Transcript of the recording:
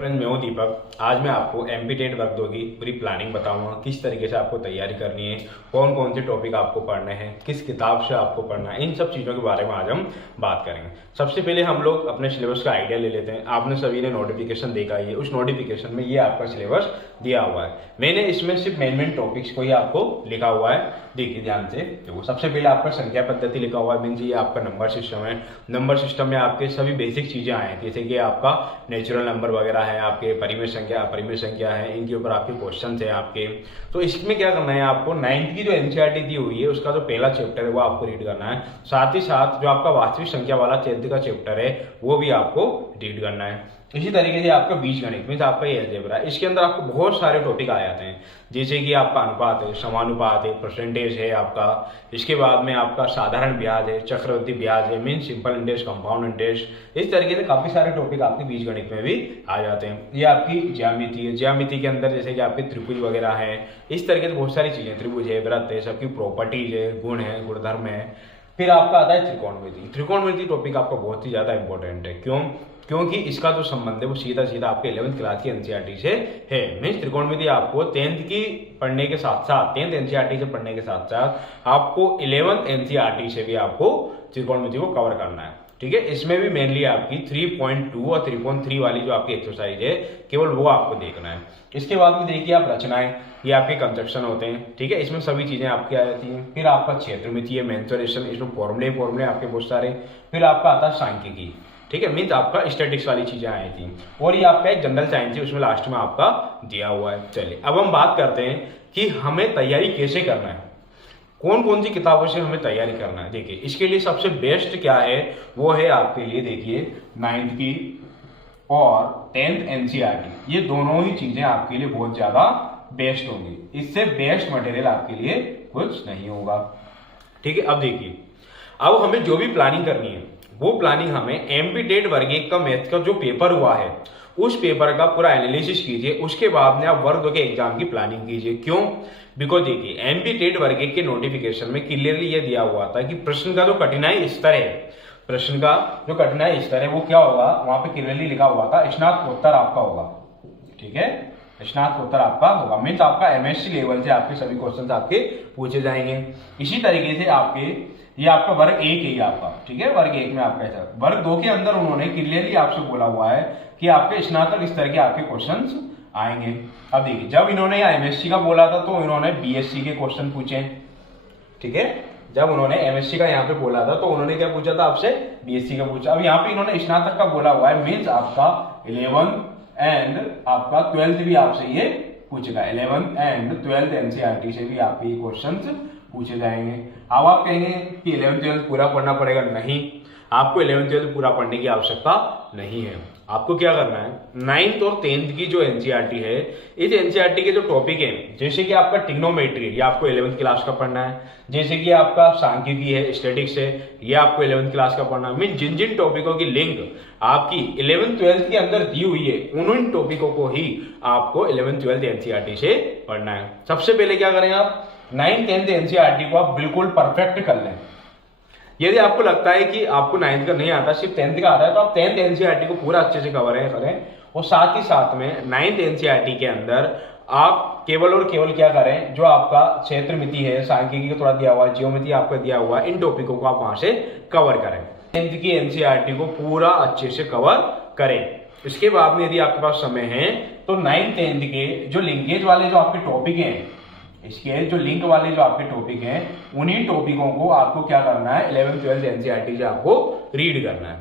Friend मैं हूँ दीपक। आज मैं आपको एमपी टेट वर्क 2 की पूरी प्लानिंग बताऊंगा, किस तरीके से आपको तैयारी करनी है, कौन कौन से टॉपिक आपको पढ़ने हैं, किस किताब से आपको पढ़ना है, इन सब चीज़ों के बारे में आज हम बात करेंगे। सबसे पहले हम लोग अपने सिलेबस का आइडिया ले लेते हैं। आपने सभी ने नोटिफिकेशन देखा ही है, उस नोटिफिकेशन में ये आपका सिलेबस दिया हुआ है। मैंने इसमें सिर्फ मेन टॉपिक्स को ही आपको लिखा हुआ है, देखिए ध्यान से। देखो सबसे पहले आपका संख्या पद्धति लिखा हुआ है, मीन्स ये आपका नंबर सिस्टम है। नंबर सिस्टम में आपके सभी बेसिक चीजें आए हैं, जैसे कि आपका नेचुरल नंबर वगैरह है, आपके परिमेय संख्या है, इनके ऊपर आपके क्वेश्चन है आपके। तो इसमें क्या करना है, आपको 9th की जो एनसीईआरटी दी हुई है उसका जो पहला चैप्टर है वो आपको रीड करना है। साथ ही साथ जो आपका वास्तविक संख्या वाला 10th का चैप्टर है वो भी आपको रीड करना है। इसी तरीके से आपका बीजगणित मीन्स आपका ये अलजेब्रा है, इसके अंदर आपको बहुत सारे टॉपिक आ जाते हैं, जैसे कि आपका अनुपात है, समानुपात है, परसेंटेज है आपका। इसके बाद में आपका साधारण ब्याज है, चक्रवृद्धि ब्याज है, mean simple interest, compound interest. इस तरीके से काफी सारे टॉपिक आपके बीजगणित में भी आ जाते हैं। ये आपकी ज्यामिति है, ज्यामिति के अंदर जैसे कि आपके त्रिभुज वगैरह है, इस तरीके से बहुत सारी चीजें, त्रिभुज है, वृत्त है, सबकी प्रॉपर्टीज है, गुण है, गुणधर्म है। फिर आपका आता है त्रिकोणमिति। त्रिकोणमिति टॉपिक आपका बहुत ही ज्यादा इंपॉर्टेंट है। क्योंकि इसका जो संबंध है वो सीधा सीधा आपके 11th क्लास की एनसीईआरटी से है। मीन्स त्रिकोणमिति आपको 10th की पढ़ने के साथ साथ, 10th एनसीईआरटी से पढ़ने के साथ साथ आपको 11th एनसीईआरटी से भी आपको त्रिकोणमिति को कवर करना है। ठीक है, इसमें भी मेनली आपकी 3.2 और 3.3 वाली जो आपकी एक्सरसाइज है, केवल वो आपको देखना है। इसके बाद में देखिए आप रचनाएं, ये आपके कंस्ट्रक्शन होते हैं। ठीक है, इसमें सभी चीजें आपकी आ जाती हैं। फिर आपका क्षेत्रमिति है, मेंसुरेशन, इसमें फॉर्मूले आपके बहुत सारे। फिर आपका आता है सांख्यिकी। ठीक है, मीन्स आपका स्टैटिक्स वाली चीजें आई थी। और ये आपका एक जनरल साइंस है, उसमें लास्ट में आपका दिया हुआ है। चलिए अब हम बात करते हैं कि हमें तैयारी कैसे करना है, कौन कौन सी किताबों से हमें तैयारी करना है। देखिए इसके लिए सबसे बेस्ट क्या है, वो है आपके लिए देखिए 9th की और 10th एनसीईआरटी। ये दोनों ही चीजें आपके लिए बहुत ज्यादा बेस्ट होंगी। इससे बेस्ट मटेरियल आपके लिए कुछ नहीं होगा। ठीक है, अब देखिए अब हमें जो भी प्लानिंग करनी है वो प्लानिंग हमें एमपी टेट वर्ग 1 का मैथ का जो पेपर हुआ है उस पेपर का पूरा एनालिसिस कीजिए। उसके बाद में आप वर्ग 2 के एग्जाम की प्लानिंग कीजिए। क्यों? बिकॉज देखिए एमपी टेट वर्ग 1 के नोटिफिकेशन में क्लियरली ये दिया हुआ था कि प्रश्न का जो कठिनाई स्तर है, प्रश्न का जो कठिनाई स्तर है वो क्या होगा, वहां पे क्लियरली लिखा हुआ था स्नातकोत्तर आपका होगा। ठीक है, स्नातकोत्तर आपका होगा, मीन्स आपका एमएससी लेवल से आपके सभी क्वेश्चन आपके पूछे जाएंगे। इसी तरीके से आपके ये आपका वर्ग 1 है आपका। ठीक है, वर्ग 1 में आपका ऐसा। वर्ग 2 के अंदर उन्होंने क्लियरली आपसे बोला हुआ है कि आपके स्नातक स्तर के आपके क्वेश्चंस आएंगे। अब देखिए जब इन्होंने एमएससी का बोला था तो इन्होंने बीएससी के क्वेश्चन पूछे। ठीक है, जब उन्होंने एमएससी का यहाँ पे बोला था तो उन्होंने क्या पूछा था आपसे, बीएससी का पूछा। अब यहाँ पे इन्होंने स्नातक का बोला हुआ है, मीन्स आपका 11th एंड आपका 12th भी आपसे ये पूछेगा। 11th एंड 12th एनसीईआरटी से भी आपके क्वेश्चन पूछे जाएंगे। अब आप कहेंगे कि 11th 12th पूरा पढ़ना पड़ेगा। नहीं, आपको 11th 12th पूरा पढ़ने की आवश्यकता नहीं है। आपको क्या करना है, 9th और 10th की जो एनसीईआरटी है, इस एनसीईआरटी के जो टॉपिक है, जैसे कि आपका ट्रिग्नोमेट्री, ये आपको 11th क्लास का पढ़ना है। जैसे कि आपका सांख्यिकी है, स्टैटिक्स है, ये आपको 11th क्लास का पढ़ना है। मीन जिन जिन टॉपिकों की लिंक आपकी 11th 12th के अंदर दी हुई है, उन टॉपिकों को ही आपको 11th 12th एनसीईआरटी से पढ़ना है। सबसे पहले क्या करें आप, 9th 10th एनसीईआरटी को आप बिल्कुल परफेक्ट कर लें। यदि आपको लगता है कि आपको 9th का नहीं आता, सिर्फ 10th का आता है, तो आप 10th एनसीईआरटी को पूरा अच्छे से कवर करें। और साथ ही साथ में 9th एनसीईआरटी के अंदर आप केवल और केवल क्या करें, जो आपका क्षेत्रमिति है, सांख्यिकी का थोड़ा दिया हुआ है, ज्योमेट्री आपका दिया हुआ है, इन टॉपिकों को आप वहां से कवर करें। 10th की एनसीईआरटी को पूरा अच्छे से कवर करें। इसके बाद में यदि आपके पास समय है तो 9th 10th के जो लिंकेज वाले जो आपके टॉपिक हैं, इसके जो लिंक वाले जो आपके टॉपिक हैं, उन्हीं टॉपिकों को आपको क्या करना है, 11th 12th एनसीईआरटी से आपको रीड करना है।